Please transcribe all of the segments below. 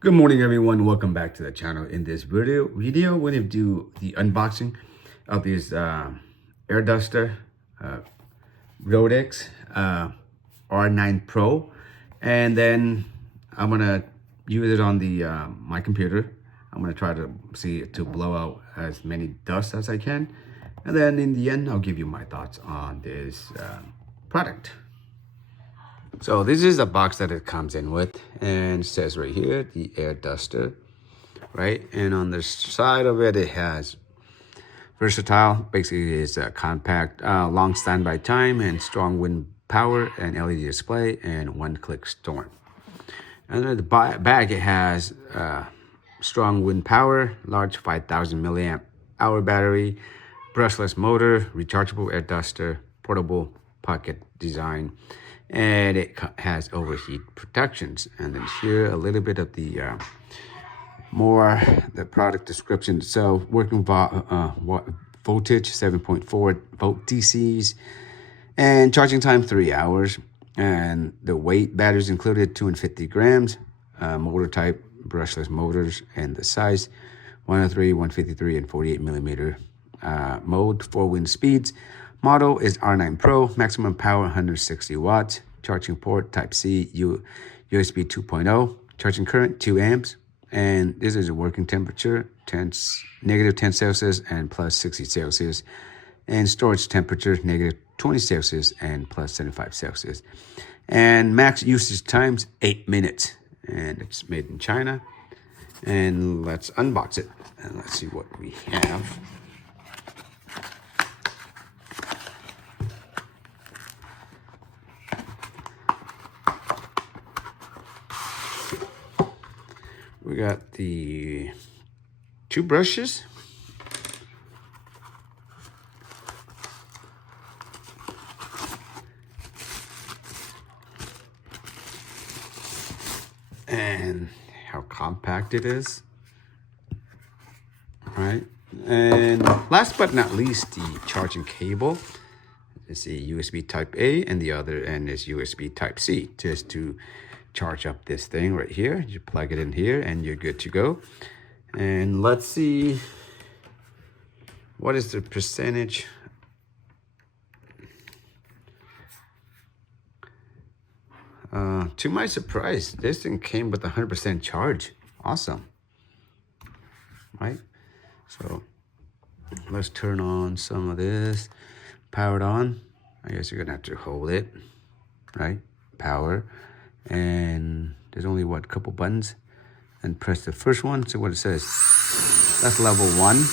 Good morning, everyone. Welcome back to the channel. In this video, we're going to do the unboxing of this air duster Roedix R9 PRO, and then I'm gonna use it on the my computer. I'm gonna try to see to blow out as many dust as I can, and then in the end, I'll give you my thoughts on this product. So this is the box that it comes in with, and it says right here, the air duster, right? And on the side of it, it has versatile, basically it's a compact, long standby time and strong wind power and LED display and one-click storm. And then the back, it has strong wind power, large 5,000 milliamp hour battery, brushless motor, rechargeable air duster, portable pocket design, and it has overheat protections. And then here a little bit of the the product description. So working voltage 7.4 volt DCs, and charging time 3 hours. And the weight, batteries included 250 grams. Motor type brushless motors, and the size 103, 153, and 48 millimeter. Mode 4 wind speeds. Model is R9 Pro, maximum power 160 watts, charging port type C, USB 2.0, charging current 2 amps, and this is a working temperature, negative 10 Celsius and plus 60 Celsius, and storage temperature, negative 20 Celsius and plus 75 Celsius. And max usage times 8 minutes, and it's made in China. And let's unbox it, and let's see what we have. We got the 2 brushes. And how compact it is. All right. And last but not least, the charging cable. It's a USB type A, and the other end is USB type C, just to charge up this thing right here. You plug it in here and you're good to go. And let's see, what is the percentage? To my surprise, this thing came with 100% charge. Awesome, right? So let's turn on some of this. Powered on. I guess you're gonna have to hold it, right? Power. And there's only a couple buttons, and press the first one. See what it says. That's level 1.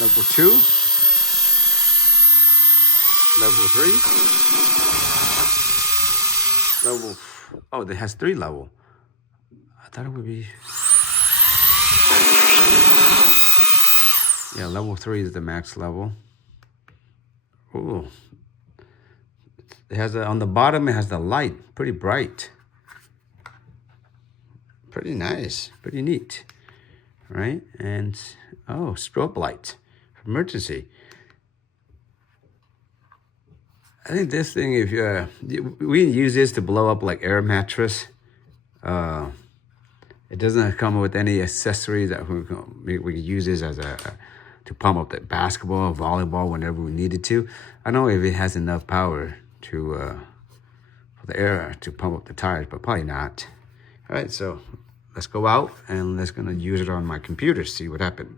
Level 2. Level 3. Oh, it has 3 levels. I thought it would be. Yeah, level 3 is the max level. Ooh. It has on the bottom, it has the light, pretty bright. Pretty nice, pretty neat, right? And, oh, strobe light, emergency. I think this thing, if we use this to blow up like air mattress. It doesn't come with any accessories that we can use this as to pump up the basketball, volleyball whenever we needed to. I don't know if it has enough power to for the air to pump up the tires, but probably not. All right, so let's go out and let's gonna use it on my computer, see what happened.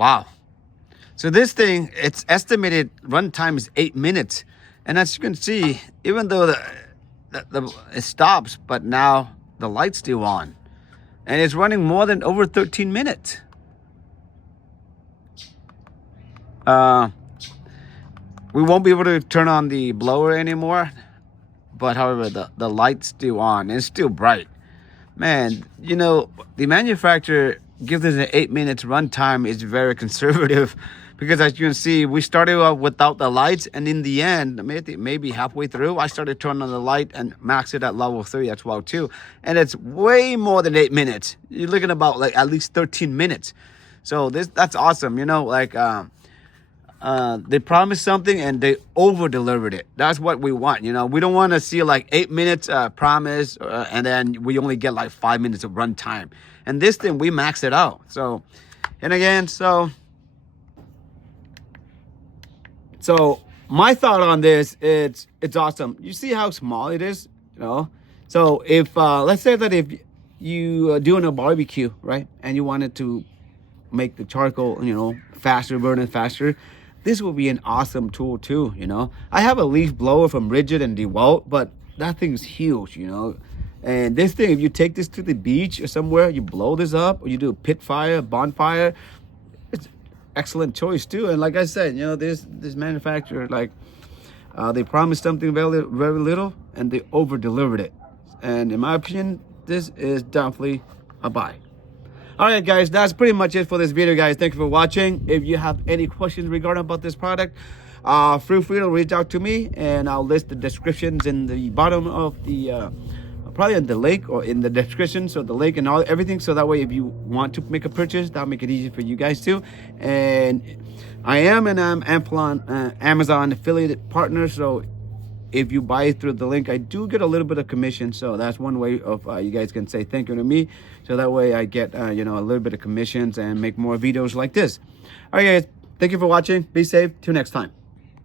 Wow. So this thing, its estimated runtime is 8 minutes. And as you can see, even though it stops, but now the light's still on. And it's running more than over 13 minutes. We won't be able to turn on the blower anymore. But however, the light's still on. It's still bright. Man, you know, the manufacturer gives us an 8 minutes runtime is very conservative. Because as you can see, we started off without the lights, and in the end, maybe halfway through, I started turning on the light and max it at level 3 as well too. And it's way more than 8 minutes. You're looking about like at least 13 minutes. So that's awesome. You know, like they promised something and they over-delivered it. That's what we want. You know, we don't want to see like 8 minutes promise and then we only get like 5 minutes of run time. And this thing, we maxed it out. So, and again, so my thought on this, it's awesome. You see how small it is, you know? So if, let's say that if you are doing a barbecue, right? And you wanted to make the charcoal, you know, faster, burning faster, this will be an awesome tool too, you know? I have a leaf blower from Rigid and DeWalt, but that thing's huge, you know? And this thing, if you take this to the beach or somewhere, you blow this up, or you do a pit fire, bonfire, it's excellent choice too. And like I said, you know, this manufacturer, like they promised something very, very little and they over delivered it. And in my opinion, this is definitely a buy. All right, guys, that's pretty much it for this video, guys. Thank you for watching. If you have any questions regarding about this product, feel free to reach out to me, and I'll list the descriptions in the bottom of the probably in the link or in the description, so the link and everything, so that way if you want to make a purchase, that'll make it easy for you guys too. And I am an Amazon affiliated partner, so if you buy through the link, I do get a little bit of commission. So that's one way of you guys can say thank you to me, so that way I get you know, a little bit of commissions and make more videos like this. All right, guys, thank you for watching. Be safe. Till next time.